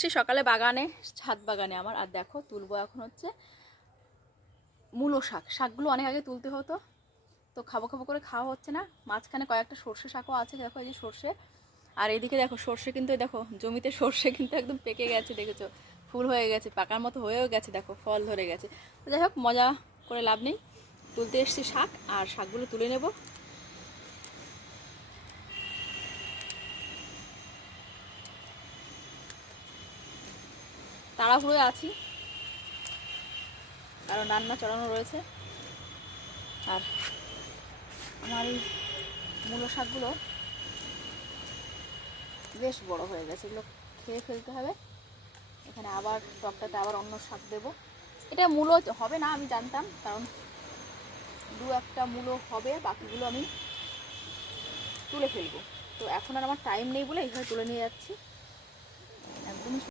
সে সকালে বাগানে, ছাদ বাগানে আমার। আর দেখো তুলবো এখন হচ্ছে মূলো শাক। শাকগুলো অনেক আগে তুলতে হতো, তো খাবো খাবো করে খাওয়া হচ্ছে না। মাঝখানে কয়েকটা সর্ষে শাকও আছে, দেখো এই যে সর্ষে। আর এইদিকে দেখো সর্ষে কিন্তু, দেখো জমিতে সর্ষে কিন্তু একদম পেকে গেছে, দেখেছো ফুল হয়ে গেছে, পাকার মতো হয়েও গেছে, দেখো ফল ধরে গেছে। তো যাই হোক, মজা করে লাভ নেই, তুলতে এসছি শাক, আর শাকগুলো তুলে নেব। তাড়াহুড়োয় আছি, কারণ রান্না চড়ানো রয়েছে। আর আমার এই মূলো শাকগুলো বেশ বড় হয়ে গেছে, এগুলো খেয়ে ফেলতে হবে। এখানে আবার টকটাতে আবার অন্য শাক দেব। এটা মূলো হবে না আমি জানতাম, কারণ দু একটা মূলো হবে, বাকিগুলো আমি তুলে ফেলবো। তো এখন আর আমার টাইম নেই বলে এইভাবে তুলে নিয়ে যাচ্ছি একদমই।